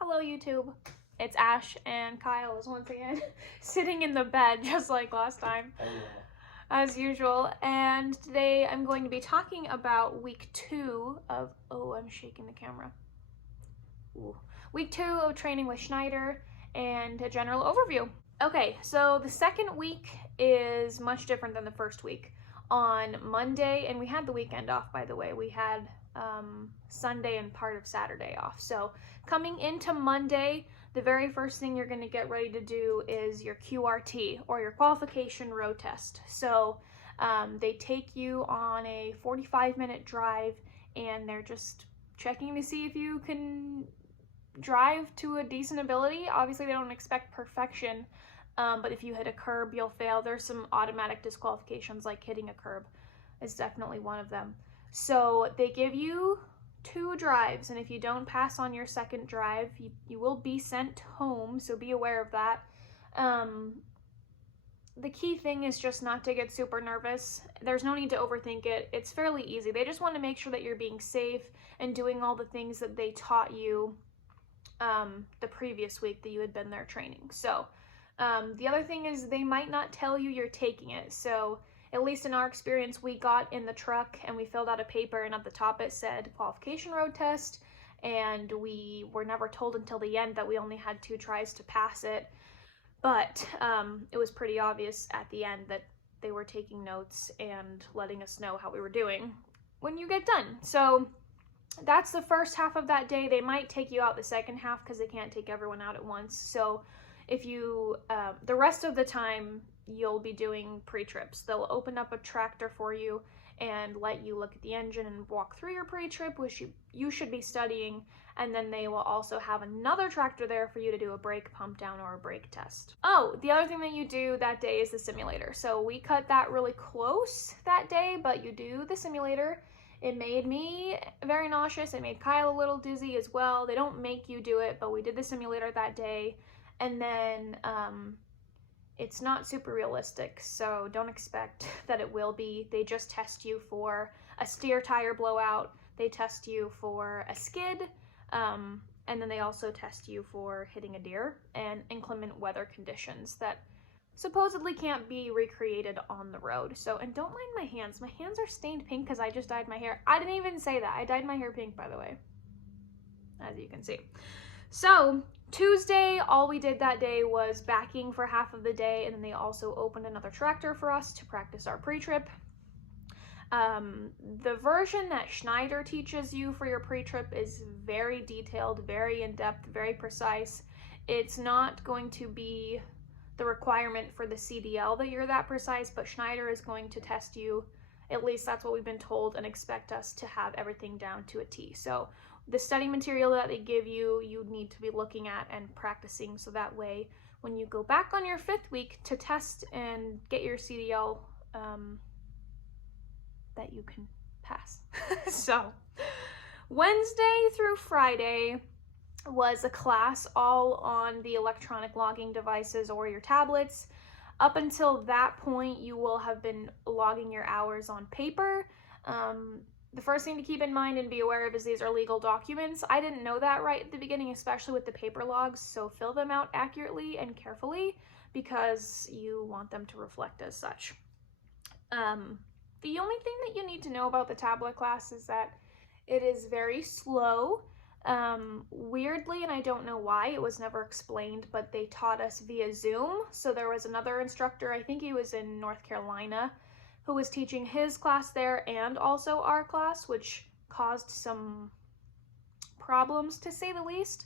Hello YouTube, it's Ash and Kyle is once again sitting in the bed just like last time, as usual, and today I'm going to be talking about week 2 of, I'm shaking the camera. Week 2 of training with Schneider and a general overview. Okay, so the second week is much different than the first week. On Monday, and we had the weekend off, by the way, we had Sunday and part of Saturday off. So coming into Monday, the very first thing you're going to get ready to do is your QRT, or your qualification road test. So they take you on a 45-minute drive, and they're just checking to see if you can drive to a decent ability. Obviously, they don't expect perfection, but if you hit a curb, you'll fail. There's some automatic disqualifications, like hitting a curb is definitely one of them. So they give you 2 drives, and if you don't pass on your second drive, you will be sent home, so be aware of that. The key thing is just not to get super nervous. There's no need to overthink it. It's fairly easy. They just want to make sure that you're being safe and doing all the things that they taught you the previous week that you had been there training. So the other thing is they might not tell you you're taking it. So at least in our experience, we got in the truck and we filled out a paper, and at the top it said qualification road test, and we were never told until the end that we only had 2 tries to pass it. But it was pretty obvious at the end that they were taking notes and letting us know how we were doing when you get done. So that's the first half of that day. They might take you out the second half because they can't take everyone out at once. So if you, the rest of the time, you'll be doing pre-trips. They'll open up a tractor for you and let you look at the engine and walk through your pre-trip, which you should be studying. And then they will also have another tractor there for you to do a brake pump down or a brake test. Oh, the other thing that you do that day is the simulator. So we cut that really close that day, but you do the simulator. It made me very nauseous. It made Kyle a little dizzy as well. They don't make you do it, but we did the simulator that day. And then it's not super realistic, so don't expect that it will be. They just test you for a steer tire blowout. They test you for a skid, and then they also test you for hitting a deer and inclement weather conditions that supposedly can't be recreated on the road. So, and don't mind my hands. My hands are stained pink because I just dyed my hair. I didn't even say that. I dyed my hair pink, by the way, as you can see. So Tuesday, all we did that day was backing for half of the day, and then they also opened another tractor for us to practice our pre-trip. The version that Schneider teaches you for your pre-trip is very detailed, very in-depth, very precise. It's not going to be the requirement for the CDL that you're that precise, but Schneider is going to test you, at least that's what we've been told, and expect us to have everything down to a T. So the study material that they give you, you need to be looking at and practicing, so that way when you go back on your 5th week to test and get your CDL, that you can pass. So Wednesday through Friday was a class all on the electronic logging devices or your tablets. Up until that point, you will have been logging your hours on paper. The first thing to keep in mind and be aware of is these are legal documents. I didn't know that right at the beginning, especially with the paper logs, so fill them out accurately and carefully because you want them to reflect as such. The only thing that you need to know about the tablet class is that it is very slow. Weirdly, and I don't know why, it was never explained, but they taught us via Zoom. So there was another instructor, I think he was in North Carolina, who was teaching his class there and also our class, which caused some problems to say the least.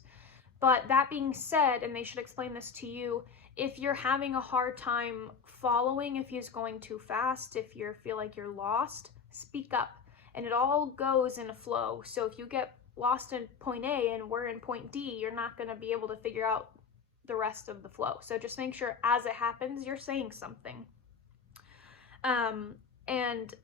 But that being said, and they should explain this to you, if you're having a hard time following, if he's going too fast, if you feel like you're lost, speak up. And it all goes in a flow. So if you get lost in point A and we're in point D, you're not going to be able to figure out the rest of the flow. So just make sure as it happens, you're saying something. And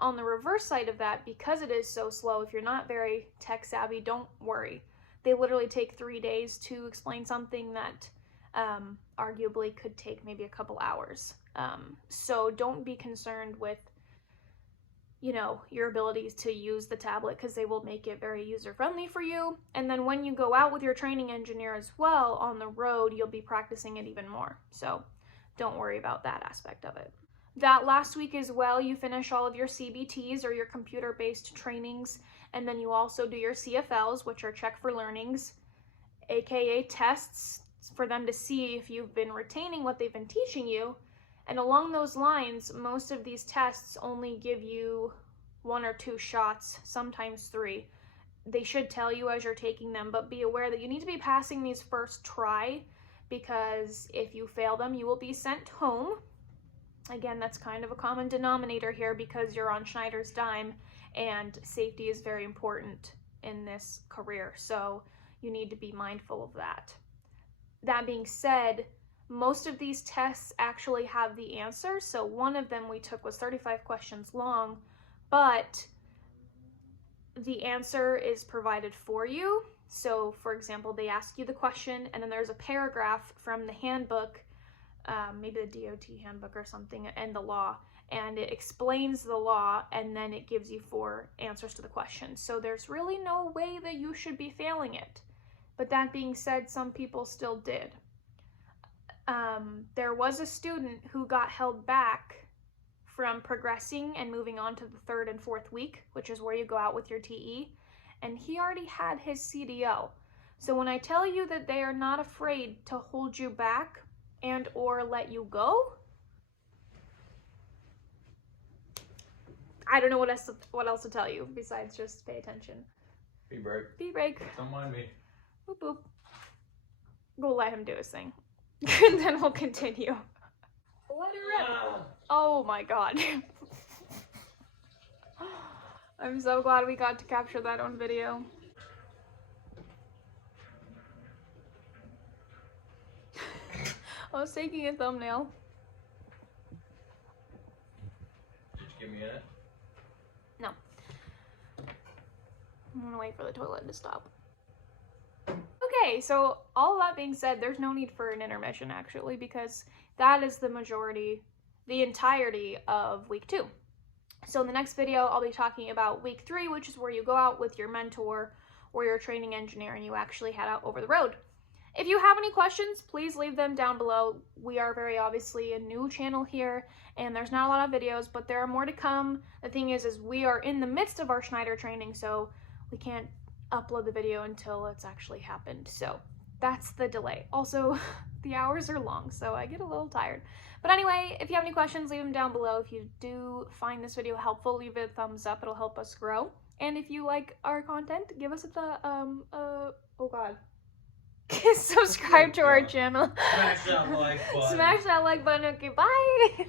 on the reverse side of that, because it is so slow, if you're not very tech savvy, don't worry. They literally take 3 days to explain something that arguably could take maybe a couple hours. So don't be concerned with you know, your abilities to use the tablet, because they will make it very user-friendly for you. And then when you go out with your training engineer as well on the road, you'll be practicing it even more. So don't worry about that aspect of it. That last week as well, you finish all of your CBTs, or your computer-based trainings, and then you also do your CFLs, which are check for learnings, aka tests for them to see if you've been retaining what they've been teaching you. And along those lines, most of these tests only give you 1 or 2 shots, sometimes 3. They should tell you as you're taking them, but be aware that you need to be passing these first try, because if you fail them, you will be sent home. Again, that's kind of a common denominator here because you're on Schneider's dime, and safety is very important in this career, so you need to be mindful of that. That being said, most of these tests actually have the answer. So one of them we took was 35 questions long, but the answer is provided for you. So for example, they ask you the question, and then there's a paragraph from the handbook, maybe the DOT handbook or something, and the law, and it explains the law, and then it gives you 4 answers to the question. So there's really no way that you should be failing it. But that being said, some people still did. There was a student who got held back from progressing and moving on to the 3rd and 4th week, which is where you go out with your TE, and he already had his CDL. So when I tell you that they are not afraid to hold you back and or let you go, I don't know what else to tell you besides just pay attention. Pee break. Pee break. Don't mind me. Boop boop. We'll let him do his thing. And then we'll continue. Let her rip. Oh my god. I'm so glad we got to capture that on video. I was taking a thumbnail. Did you get me in it? No. I'm gonna wait for the toilet to stop. Okay, so all that being said, there's no need for an intermission actually, because that is the entirety of week 2. So in the next video, I'll be talking about week 3, which is where you go out with your mentor or your training engineer and you actually head out over the road. If you have any questions, please leave them down below. We are very obviously a new channel here, and there's not a lot of videos, but there are more to come. The thing is we are in the midst of our Schneider training, so we can't upload the video until it's actually happened. So that's the delay. Also, the hours are long, so I get a little tired. But anyway, if you have any questions, leave them down below. If you do find this video helpful, leave it a thumbs up. It'll help us grow. And if you like our content, give us oh god. Subscribe to our channel. Smash that like button. Smash that like button. Okay, bye.